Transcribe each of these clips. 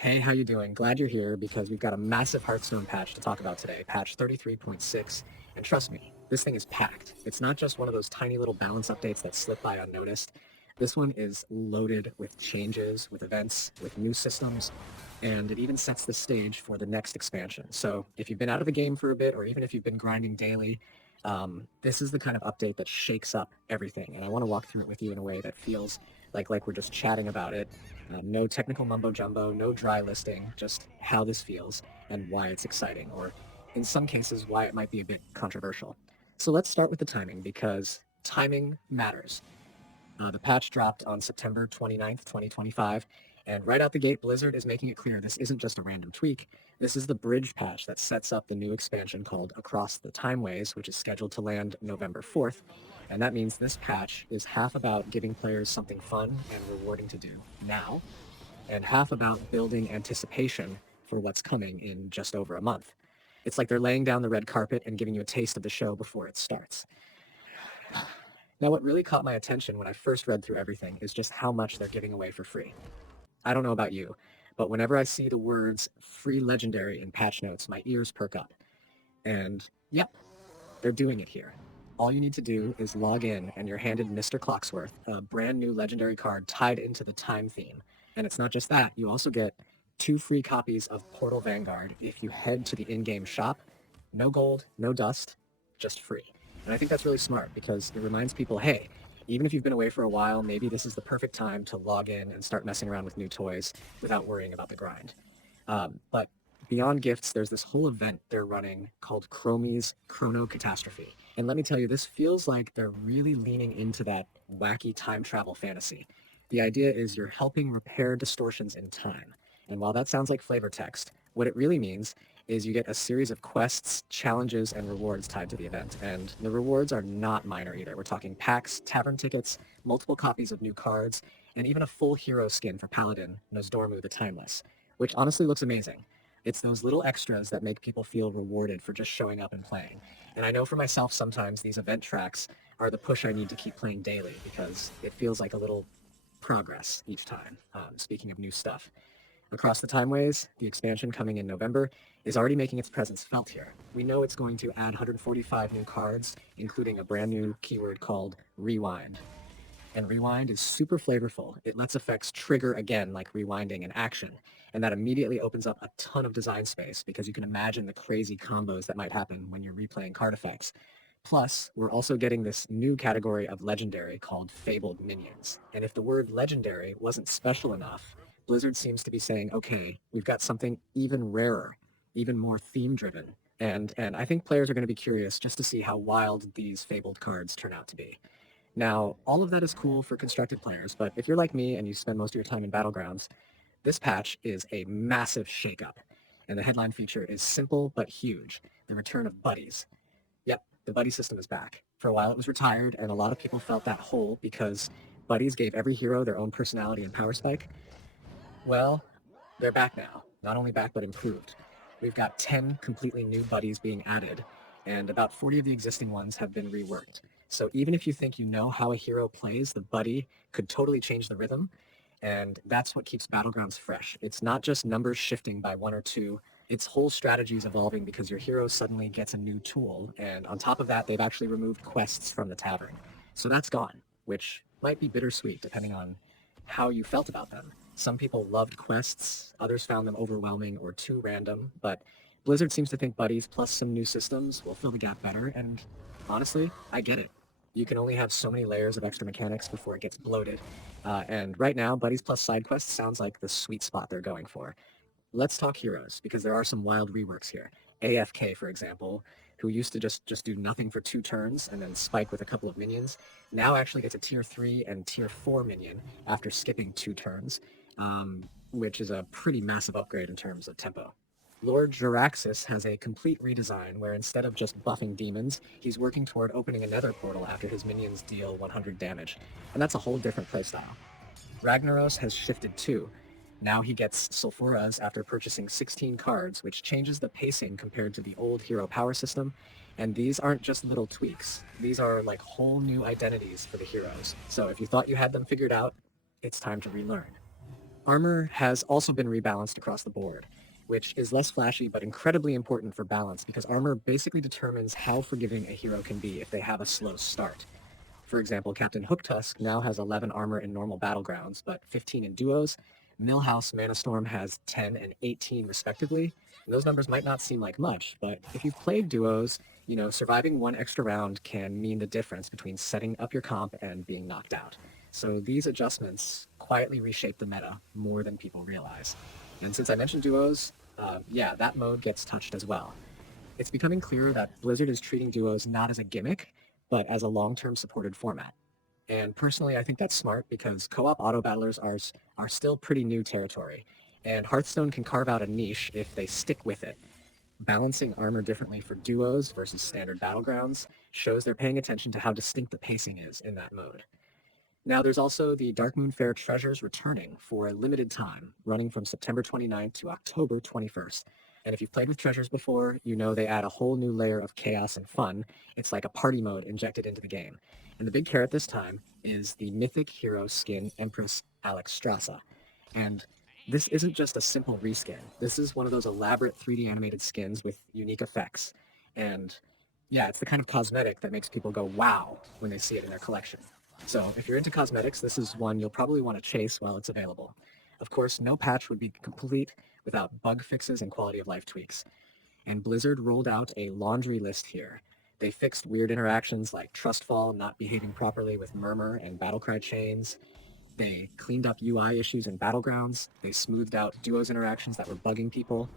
Hey, how you doing? Glad you're here because we've got a massive Hearthstone patch to talk about today, patch 33.6. And trust me, this thing is packed. It's not just one of those tiny little balance updates that slip by unnoticed. This one is loaded with changes, with events, with new systems, and it even sets the stage for the next expansion. So if you've been out of the game for a bit, or even if you've been grinding daily, this is the kind of update that shakes up everything. And I want to walk through it with you in a way that feels like we're just chatting about it. No technical mumbo jumbo, no dry listing, just how this feels and why it's exciting, or in some cases, why it might be a bit controversial. So let's start with the timing because timing matters. The patch dropped on September 29th, 2025, and right out the gate, Blizzard is making it clear this isn't just a random tweak. This is the bridge patch that sets up the new expansion called Across the Timeways, which is scheduled to land November 4th. And that means this patch is half about giving players something fun and rewarding to do now, and half about building anticipation for what's coming in just over a month. It's like they're laying down the red carpet and giving you a taste of the show before it starts. Now, what really caught my attention when I first read through everything is just how much they're giving away for free. I don't know about you, but whenever I see the words free legendary in patch notes, my ears perk up. And yep, they're doing it here. All you need to do is log in and you're handed Mr. Clocksworth, a brand new legendary card tied into the time theme. And it's not just that, you also get 2 free copies of Portal Vanguard if you head to the in-game shop. No gold, no dust, just free. And I think that's really smart because it reminds people, hey, even if you've been away for a while, maybe this is the perfect time to log in and start messing around with new toys without worrying about the grind. But beyond gifts, there's this whole event they're running called Chromie's Chrono Catastrophe. And let me tell you, this feels like they're really leaning into that wacky time travel fantasy. The idea is you're helping repair distortions in time. And while that sounds like flavor text, what it really means is you get a series of quests, challenges, and rewards tied to the event. And the rewards are not minor either. We're talking packs, tavern tickets, multiple copies of new cards, and even a full hero skin for Paladin, Nosdormu the Timeless, which honestly looks amazing. It's those little extras that make people feel rewarded for just showing up and playing. And I know for myself sometimes these event tracks are the push I need to keep playing daily because it feels like a little progress each time, speaking of new stuff. Across the Timeways, the expansion coming in November, is already making its presence felt here. We know it's going to add 145 new cards, including a brand new keyword called Rewind. And Rewind is super flavorful. It lets effects trigger again, like rewinding and action. And that immediately opens up a ton of design space because you can imagine the crazy combos that might happen when you're replaying card effects. Plus, we're also getting this new category of legendary called Fabled Minions. And if the word legendary wasn't special enough, Blizzard seems to be saying, okay, we've got something even rarer, even more theme-driven. And I think players are going to be curious just to see how wild these Fabled cards turn out to be. Now, all of that is cool for constructed players, but if you're like me and you spend most of your time in Battlegrounds, this patch is a massive shakeup. And the headline feature is simple but huge, the return of buddies. Yep, the buddy system is back. For a while it was retired, and a lot of people felt that hole because buddies gave every hero their own personality and power spike. Well, they're back now. Not only back, but improved. We've got 10 completely new buddies being added, and about 40 of the existing ones have been reworked. So even if you think you know how a hero plays, the buddy could totally change the rhythm, and that's what keeps Battlegrounds fresh. It's not just numbers shifting by 1 or 2, its whole strategy is evolving because your hero suddenly gets a new tool, and on top of that, they've actually removed quests from the tavern. So that's gone, which might be bittersweet depending on how you felt about them. Some people loved quests, others found them overwhelming or too random, but Blizzard seems to think buddies plus some new systems will fill the gap better, and honestly, I get it. You can only have so many layers of extra mechanics before it gets bloated, and right now, buddies plus side quests sounds like the sweet spot they're going for. Let's talk heroes, because there are some wild reworks here. AFK, for example, who used to just do nothing for 2 turns and then spike with a couple of minions, now actually gets a tier 3 and tier 4 minion after skipping 2 turns, which is a pretty massive upgrade in terms of tempo. Lord Jaraxxus has a complete redesign where instead of just buffing demons, he's working toward opening a nether portal after his minions deal 100 damage, and that's a whole different playstyle. Ragnaros has shifted too. Now he gets Sulfuras after purchasing 16 cards, which changes the pacing compared to the old hero power system. And these aren't just little tweaks. These are like whole new identities for the heroes. So if you thought you had them figured out, it's time to relearn. Armor has also been rebalanced across the board, which is less flashy but incredibly important for balance because armor basically determines how forgiving a hero can be if they have a slow start. For example, Captain Hooktusk now has 11 armor in normal battlegrounds, but 15 in duos. Millhouse Manastorm has 10 and 18 respectively. And those numbers might not seem like much, but if you've played duos, surviving one extra round can mean the difference between setting up your comp and being knocked out. So these adjustments quietly reshape the meta more than people realize. And since I mentioned duos, yeah, that mode gets touched as well. It's becoming clearer that Blizzard is treating duos not as a gimmick, but as a long-term supported format. And personally, I think that's smart because co-op auto battlers are still pretty new territory, and Hearthstone can carve out a niche if they stick with it. Balancing armor differently for duos versus standard battlegrounds shows they're paying attention to how distinct the pacing is in that mode. Now, there's also the Darkmoon Faire Treasures returning for a limited time, running from September 29th to October 21st. And if you've played with treasures before, you know they add a whole new layer of chaos and fun. It's like a party mode injected into the game. And the big carrot this time is the mythic hero skin Empress Alexstrasza. And this isn't just a simple reskin. This is one of those elaborate 3D animated skins with unique effects. And yeah, it's the kind of cosmetic that makes people go wow when they see it in their collection. So if you're into cosmetics, this is one you'll probably want to chase while it's available. Of course, no patch would be complete without bug fixes and quality of life tweaks. And Blizzard rolled out a laundry list here. They fixed weird interactions like Trustfall not behaving properly with Murmur and Battlecry chains. They cleaned up UI issues in Battlegrounds. They smoothed out Duos interactions that were bugging people.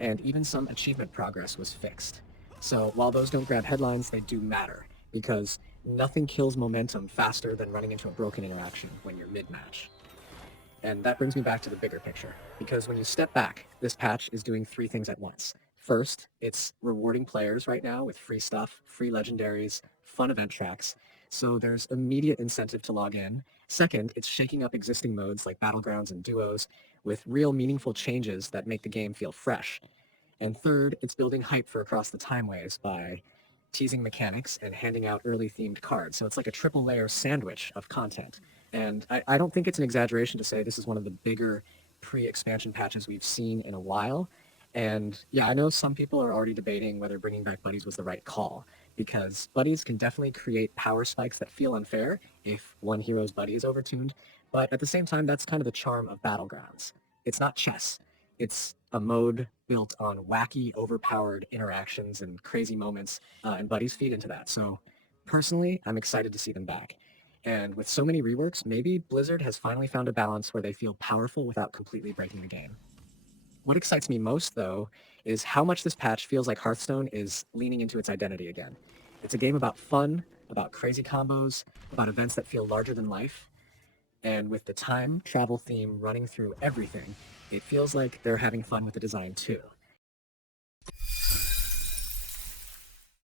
And even some achievement progress was fixed. So while those don't grab headlines, they do matter because nothing kills momentum faster than running into a broken interaction when you're mid-match. And that brings me back to the bigger picture, because when you step back, this patch is doing three things at once. First, it's rewarding players right now with free stuff, free legendaries, fun event tracks, so there's immediate incentive to log in. Second, it's shaking up existing modes like Battlegrounds and Duos with real meaningful changes that make the game feel fresh. And third, it's building hype for Across the Timeways by teasing mechanics and handing out early themed cards. So it's like a triple layer sandwich of content. And I don't think it's an exaggeration to say this is one of the bigger pre-expansion patches we've seen in a while. And yeah, I know some people are already debating whether bringing back Buddies was the right call, because Buddies can definitely create power spikes that feel unfair if one hero's buddy is overtuned. But at the same time, that's kind of the charm of Battlegrounds. It's not chess. It's a mode built on wacky, overpowered interactions and crazy moments, and Buddies feed into that. So personally, I'm excited to see them back. And with so many reworks, maybe Blizzard has finally found a balance where they feel powerful without completely breaking the game. What excites me most, though, is how much this patch feels like Hearthstone is leaning into its identity again. It's a game about fun, about crazy combos, about events that feel larger than life, and with the time travel theme running through everything, it feels like they're having fun with the design too.